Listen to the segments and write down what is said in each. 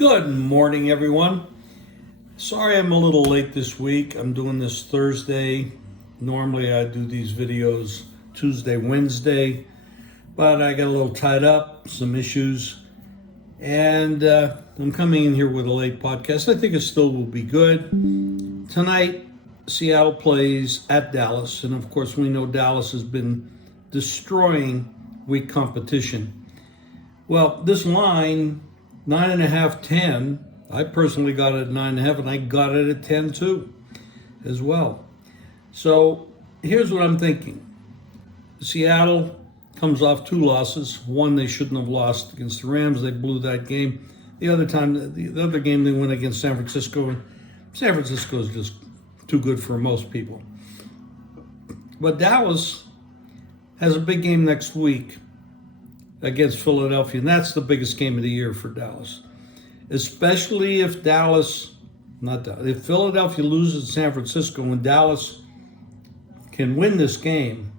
Good morning, everyone. Sorry I'm a little late this week. I'm doing this Thursday. Normally I do these videos Tuesday, Wednesday, but I got a little tied up, some issues, and I'm coming in here with a late podcast. I think it still will be good. Tonight, Seattle plays at Dallas, and of course we know Dallas has been destroying weak competition. Well, this line, 9.5, 10. I personally got it at 9.5, and I got it at 10 too, as well. So here's what I'm thinking. Seattle comes off 2 losses. One they shouldn't have lost against the Rams. They blew that game. The other game they went against San Francisco, and San Francisco is just too good for most people. But Dallas has a big game next week against Philadelphia, and that's the biggest game of the year for Dallas. Especially if if Philadelphia loses to San Francisco and Dallas can win this game.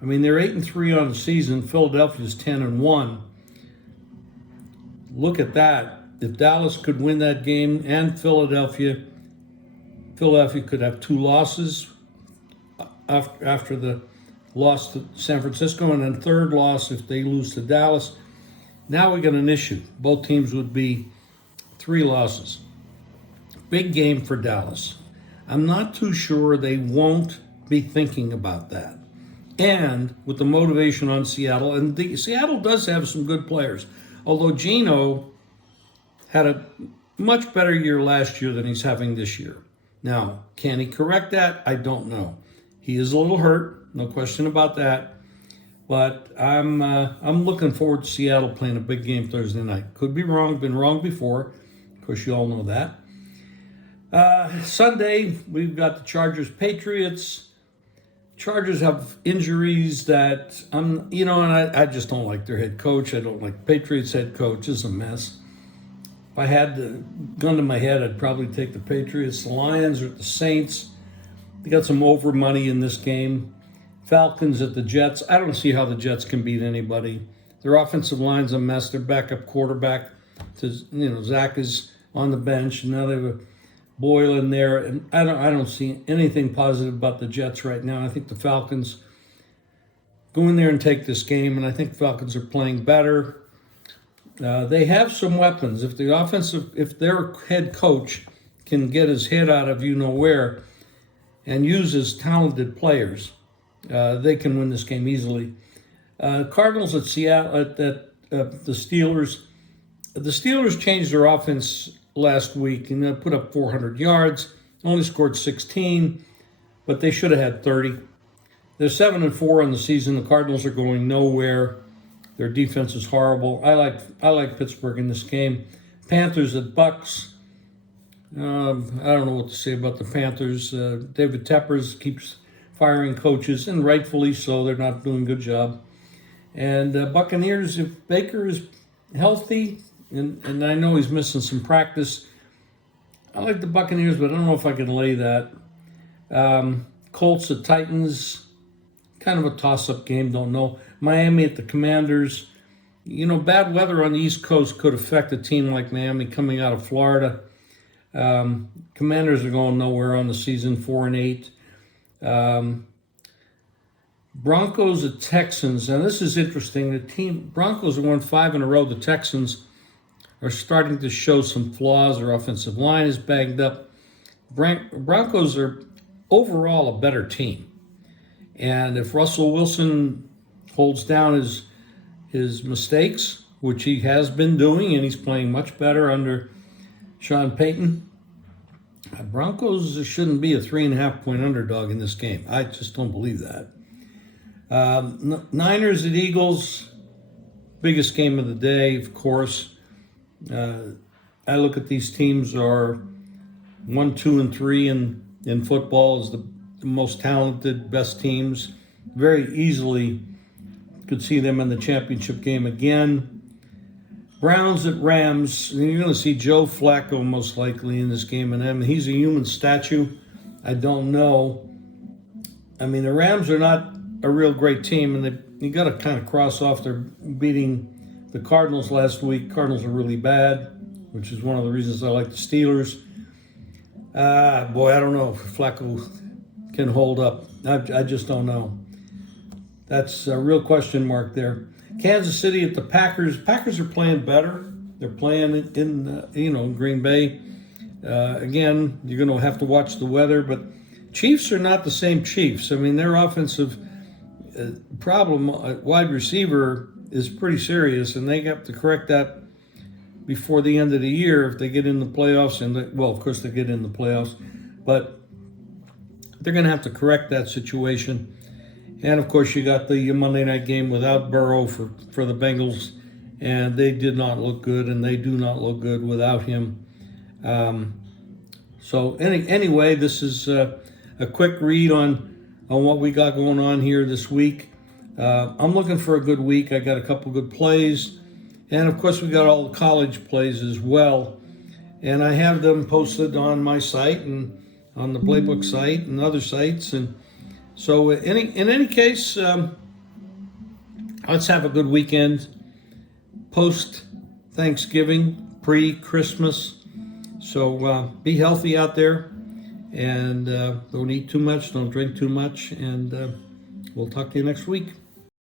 I mean, they're 8-3 on the season. Philadelphia's 10-1. Look at that. If Dallas could win that game and Philadelphia could have 2 losses after the loss to San Francisco, and then third loss if they lose to Dallas. Now we got an issue. Both teams would be 3 losses. Big game for Dallas. I'm not too sure they won't be thinking about that. And with the motivation on Seattle, and Seattle does have some good players, although Geno had a much better year last year than he's having this year. Now, can he correct that? I don't know. He is a little hurt. No question about that. But I'm looking forward to Seattle playing a big game Thursday night. Could be wrong, been wrong before. Of course, you all know that. Sunday, we've got the Chargers-Patriots. Chargers have injuries that and I just don't like their head coach. I don't like Patriots head coach. It's a mess. If I had the gun to my head, I'd probably take the Patriots, the Lions, or the Saints. They got some over money in this game. Falcons at the Jets. I don't see how the Jets can beat anybody. Their offensive line's a mess. Their backup quarterback, Zach is on the bench, and now they have a Boyle in there. And I don't see anything positive about the Jets right now. I think the Falcons go in there and take this game, and I think the Falcons are playing better. They have some weapons. If their head coach can get his head out of where and use his talented players, they can win this game easily. Cardinals at Seattle, at the Steelers. The Steelers changed their offense last week and they put up 400 yards, only scored 16, but they should have had 30. They're 7-4 on the season. The Cardinals are going nowhere. Their defense is horrible. I like Pittsburgh in this game. Panthers at Bucks. I don't know what to say about the Panthers. David Tepper keeps firing coaches, and rightfully so. They're not doing a good job. And Buccaneers, if Baker is healthy, and I know he's missing some practice, I like the Buccaneers, but I don't know if I can lay that. Colts at Titans, kind of a toss-up game, don't know. Miami at the Commanders. Bad weather on the East Coast could affect a team like Miami coming out of Florida. Commanders are going nowhere on the season, 4-8. Broncos at Texans. Now this is interesting. The Broncos have won 5 in a row. The Texans are starting to show some flaws. Their offensive line is banged up. Broncos are overall a better team. And if Russell Wilson holds down his mistakes, which he has been doing, and he's playing much better under Sean Payton, Broncos shouldn't be a 3.5-point underdog in this game. I just don't believe that. Niners at Eagles, biggest game of the day, of course. I look at these teams are 1, 2, and 3 in football as the most talented, best teams. Very easily could see them in the championship game again. Browns at Rams. You're going to see Joe Flacco most likely in this game, and he's a human statue. I don't know. I mean, the Rams are not a real great team, and you got to kind of cross off their beating the Cardinals last week. Cardinals are really bad. which is one of the reasons I like the Steelers. Boy, I don't know if Flacco can hold up. I just don't know. That's a real question mark there. Kansas City at the Packers. Packers are playing better. They're playing in Green Bay. Again, you're going to have to watch the weather, but Chiefs are not the same Chiefs. I mean, their offensive problem at wide receiver is pretty serious, and they have to correct that before the end of the year if they get in the playoffs. Well, of course, they get in the playoffs, but they're going to have to correct that situation. And, of course, you got the Monday night game without Burrow for the Bengals, and they did not look good, and they do not look good without him. Anyway, this is a quick read on what we got going on here this week. I'm looking for a good week. I got a couple good plays, and, of course, we got all the college plays as well. And I have them posted on my site and on the Playbook site and other sites. And so in any case, let's have a good weekend post-Thanksgiving, pre-Christmas. So be healthy out there, and don't eat too much, don't drink too much, and we'll talk to you next week.